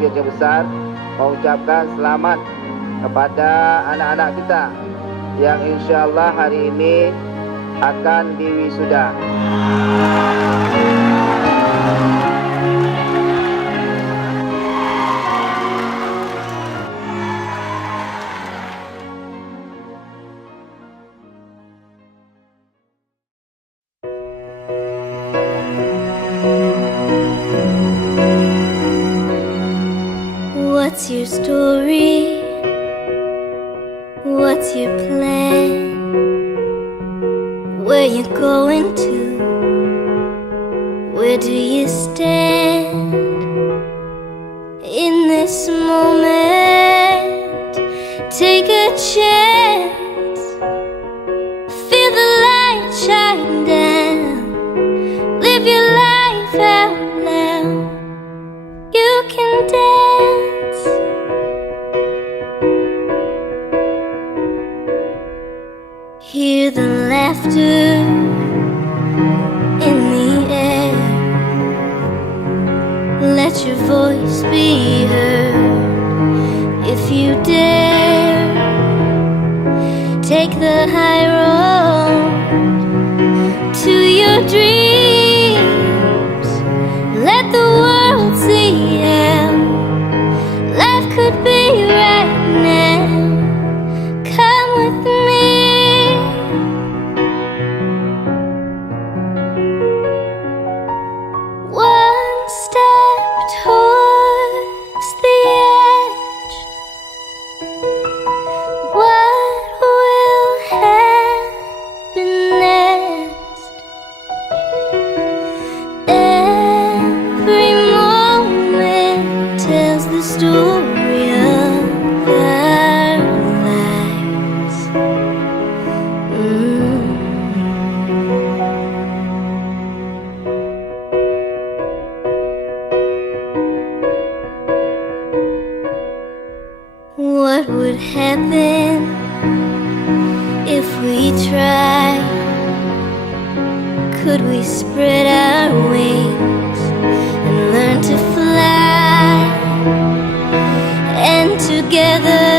takbir yang besar, mengucapkan selamat kepada anak-anak kita yang insya-Allah hari ini akan diwisuda. What's your story? What's your plan? Where you going to? Where do you stand? In this moment, take a chance. Feel the light shine down. Live your life out loud. You can dance. Hear the laughter in the air. Let your voice be heard. If you dare, take the high road to your dreams. Let the world see how life could be right now. Come with me. One step towards the edge. What will happen next? Every moment tells the story of our lives. What would happen if we tried? Could we spread our wings and learn to fly? And together